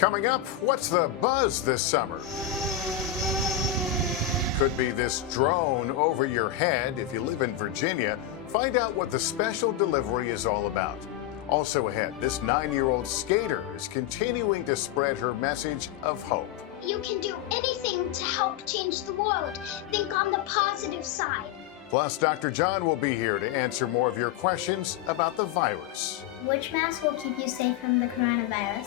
Coming up, what's the buzz this summer? Could be this drone over your head. If you live in Virginia, find out what the special delivery is all about. Also ahead, this 9-year-old skater is continuing to spread her message of hope. You can do anything to help change the world. Think on the positive side. Plus, Dr. John will be here to answer more of your questions about the virus. Which mask will keep you safe from the coronavirus?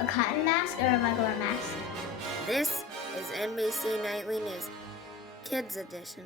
A cotton mask or a regular mask? This is NBC Nightly News, Kids Edition.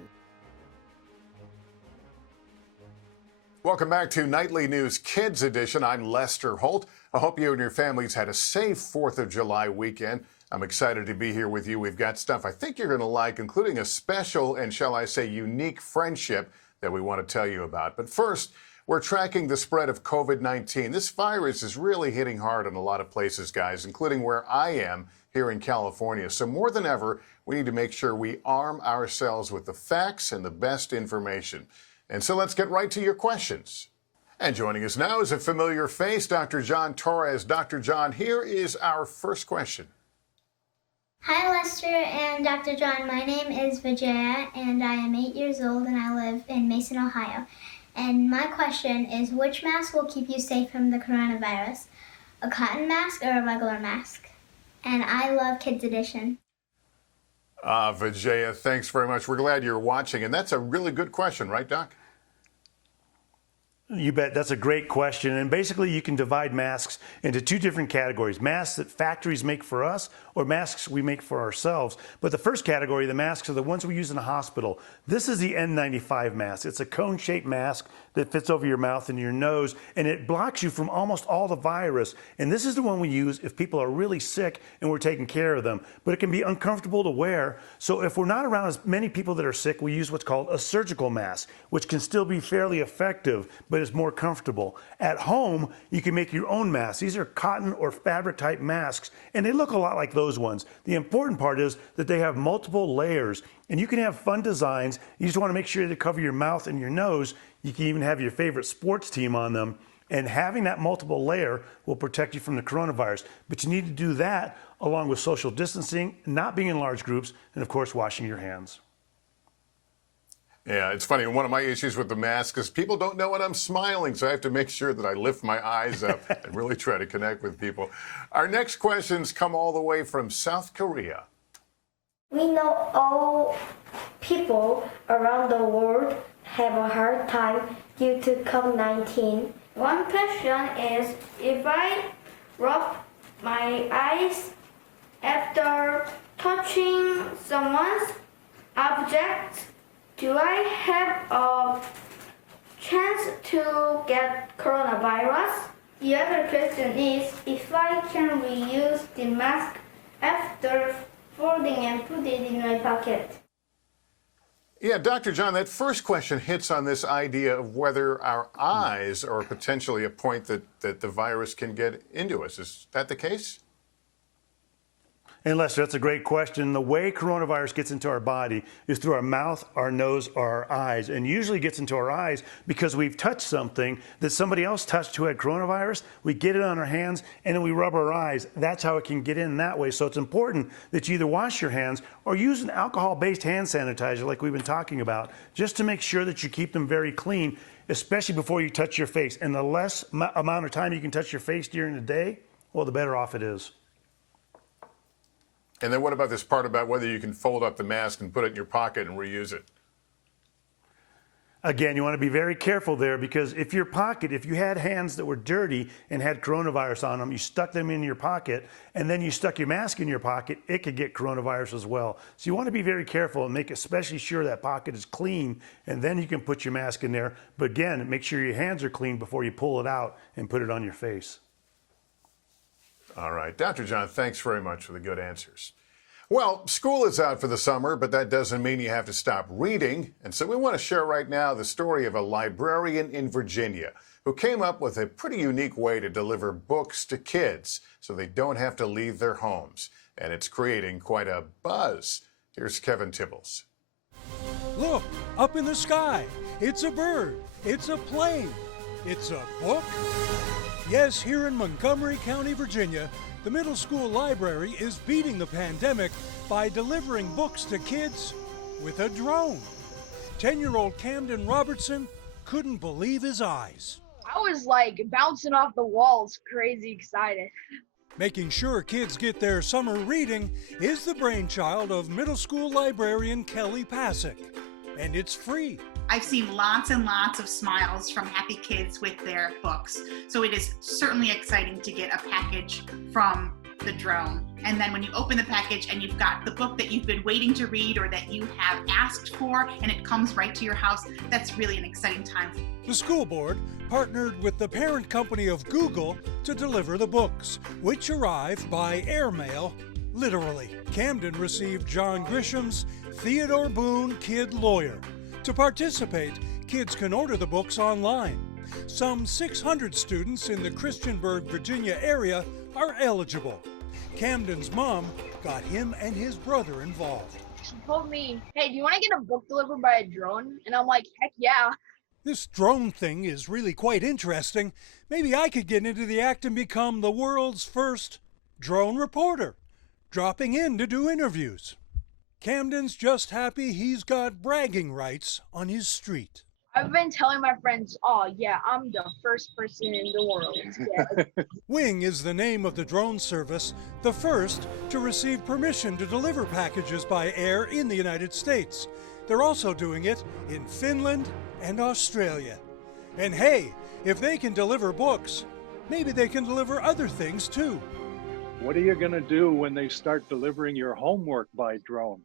Welcome back to Nightly News Kids Edition. I'm Lester Holt. I hope you and your families had a safe 4th of July weekend. I'm excited to be here with you. We've got stuff I think you're going to like, including a special and, shall I say, unique friendship that we want to tell you about. But first, we're tracking the spread of COVID-19. This virus is really hitting hard in a lot of places, guys, including where I am here in California. So more than ever, we need to make sure we arm ourselves with the facts and the best information. And so let's get right to your questions. And joining us now is a familiar face, Dr. John Torres. Dr. John, here is our first question. Hi, Lester and Dr. John. My name is Vijaya, and I am 8 years old, and I live in Mason, Ohio. And my question is, which mask will keep you safe from the coronavirus? A cotton mask or a regular mask? And I love Kids Edition. Vijaya, thanks very much. We're glad you're watching. And that's a really good question, right, Doc? You bet. That's a great question. And basically, you can divide masks into 2 different categories. Masks that factories make for us or masks we make for ourselves. But the first category, the masks, are the ones we use in a hospital. This is the N95 mask. It's a cone-shaped mask that fits over your mouth and your nose, and it blocks you from almost all the virus. And this is the one we use if people are really sick and we're taking care of them. But it can be uncomfortable to wear. So if we're not around as many people that are sick, we use what's called a surgical mask, which can still be fairly effective, but is more comfortable. At home, you can make your own masks. These are cotton or fabric type masks, and they look a lot like those ones. The important part is that they have multiple layers, and you can have fun designs. You just want to make sure they cover your mouth and your nose. You can even have your favorite sports team on them, and having that multiple layer will protect you from the coronavirus. But you need to do that along with social distancing, not being in large groups, and of course, washing your hands. Yeah, it's funny. One of my issues with the mask is people don't know when I'm smiling, so I have to make sure that I lift my eyes up and really try to connect with people. Our next questions come all the way from South Korea. We know all people around the world have a hard time due to COVID-19. One question is, if I rub my eyes after touching someone's object, do I have a chance to get coronavirus? The other question is, if I can reuse the mask after folding and put it in my pocket. Yeah, Dr. John, that first question hits on this idea of whether our eyes are potentially a point that the virus can get into us. Is that the case? And Lester, that's a great question. The way coronavirus gets into our body is through our mouth, our nose, or our eyes, and usually gets into our eyes because we've touched something that somebody else touched who had coronavirus. We get it on our hands, and then we rub our eyes. That's how it can get in that way. So it's important that you either wash your hands or use an alcohol-based hand sanitizer like we've been talking about, just to make sure that you keep them very clean, especially before you touch your face. And the less amount of time you can touch your face during the day, well, the better off it is. And then what about this part about whether you can fold up the mask and put it in your pocket and reuse it? Again, you want to be very careful there, because if you had hands that were dirty and had coronavirus on them, you stuck them in your pocket, and then you stuck your mask in your pocket, it could get coronavirus as well. So you want to be very careful and make especially sure that pocket is clean, and then you can put your mask in there. But again, make sure your hands are clean before you pull it out and put it on your face. All right. Dr. John, thanks very much for the good answers. Well, school is out for the summer, but that doesn't mean you have to stop reading. And so we want to share right now the story of a librarian in Virginia who came up with a pretty unique way to deliver books to kids so they don't have to leave their homes. And it's creating quite a buzz. Here's Kevin Tibbles. Look, up in the sky. It's a bird. It's a plane. It's a book? Yes, here in Montgomery County, Virginia, the middle school library is beating the pandemic by delivering books to kids with a drone. 10-year-old Camden Robertson couldn't believe his eyes. I was like bouncing off the walls, crazy excited. Making sure kids get their summer reading is the brainchild of middle school librarian Kelly Pasick, and it's free. I've seen lots and lots of smiles from happy kids with their books. So it is certainly exciting to get a package from the drone. And then when you open the package and you've got the book that you've been waiting to read or that you have asked for and it comes right to your house, that's really an exciting time. The school board partnered with the parent company of Google to deliver the books, which arrived by airmail, literally. Camden received John Grisham's Theodore Boone Kid Lawyer. To participate, kids can order the books online. Some 600 students in the Christiansburg, Virginia area are eligible. Camden's mom got him and his brother involved. She told me, hey, do you want to get a book delivered by a drone? And I'm like, heck yeah. This drone thing is really quite interesting. Maybe I could get into the act and become the world's first drone reporter, dropping in to do interviews. Camden's just happy he's got bragging rights on his street. I've been telling my friends, oh yeah, I'm the first person in the world. Yeah. Wing is the name of the drone service, the first to receive permission to deliver packages by air in the United States. They're also doing it in Finland and Australia. And hey, if they can deliver books, maybe they can deliver other things too. What are you going to do when they start delivering your homework by drone?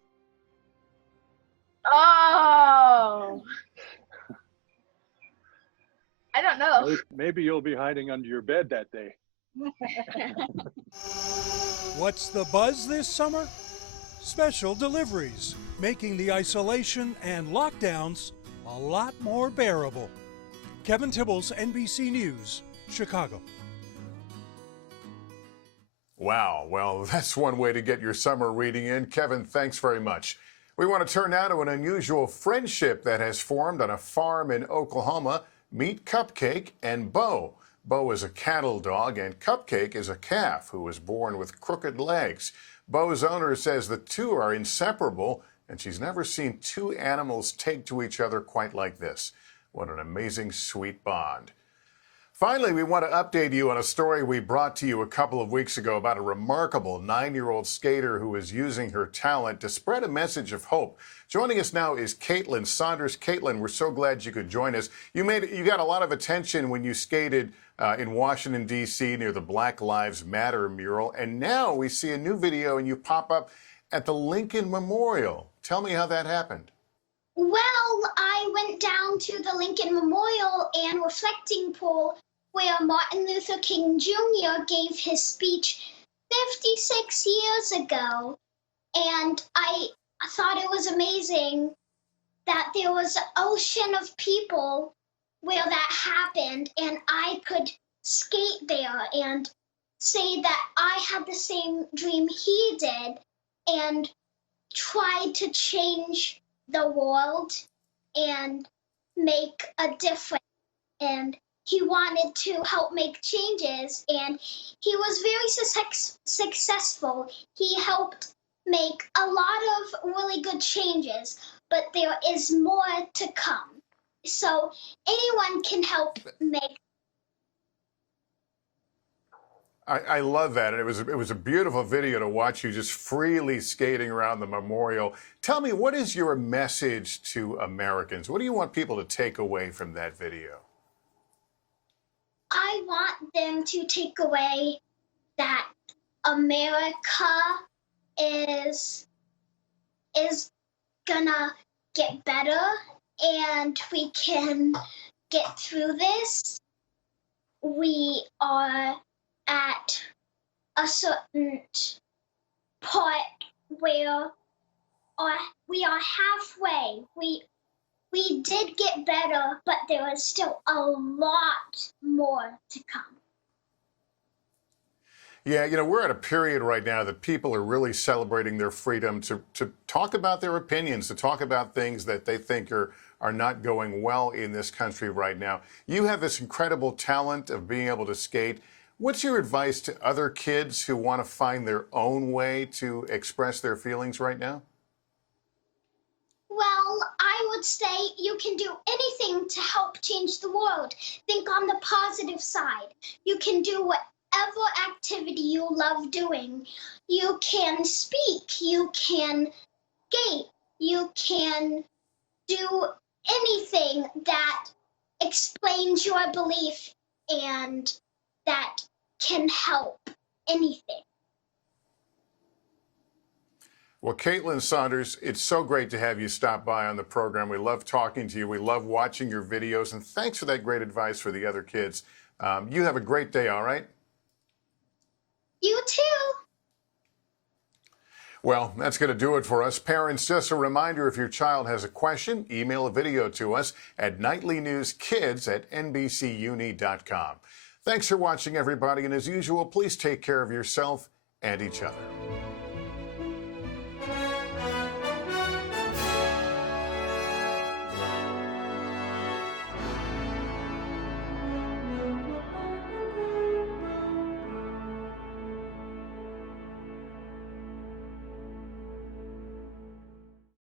Oh, I don't know. Maybe you'll be hiding under your bed that day. What's the buzz this summer? Special deliveries, making the isolation and lockdowns a lot more bearable. Kevin Tibbles, NBC News, Chicago. Wow, well, that's one way to get your summer reading in. Kevin, thanks very much. We want to turn now to an unusual friendship that has formed on a farm in Oklahoma. Meet Cupcake and Bow. Bow is a cattle dog, and Cupcake is a calf who was born with crooked legs. Bow's owner says the two are inseparable, and she's never seen two animals take to each other quite like this. What an amazing, sweet bond. Finally, we want to update you on a story we brought to you a couple of weeks ago about a remarkable 9-year-old skater who is using her talent to spread a message of hope. Joining us now is Kaitlyn Saunders. Kaitlyn, we're so glad you could join us. You got a lot of attention when you skated in Washington, D.C. near the Black Lives Matter mural, and now we see a new video and you pop up at the Lincoln Memorial. Tell me how that happened. Well, I went down to the Lincoln Memorial and reflecting pool where Martin Luther King Jr. gave his speech 56 years ago. And I thought it was amazing that there was an ocean of people where that happened, and I could skate there and say that I had the same dream he did and tried to change the world and make a difference. And he wanted to help make changes, and he was very successful. He helped make a lot of really good changes, but there is more to come. So anyone can help make. I love that, and it was a beautiful video to watch you just freely skating around the memorial. Tell me, what is your message to Americans? What do you want people to take away from that video? I want them to take away that America is gonna get better, and we can get through this. We are at a certain part where we are halfway. We did get better, but there is still a lot more to come. Yeah, we're at a period right now that people are really celebrating their freedom to talk about their opinions, to talk about things that they think are are not going well in this country right now. You have this incredible talent of being able to skate. What's your advice to other kids who want to find their own way to express their feelings right now? Well, I would say you can do anything to help change the world. Think on the positive side. You can do whatever activity you love doing. You can speak, you can skate, you can do anything that explains your belief and that can help anything. Well, Kaitlyn Saunders, it's so great to have you stop by on the program. We love talking to you. We love watching your videos. And thanks for that great advice for the other kids. You have a great day, all right? You too. Well, that's going to do it for us. Parents, just a reminder, if your child has a question, email a video to us at nightlynewskids@nbcuni.com. Thanks for watching, everybody. And as usual, please take care of yourself and each other.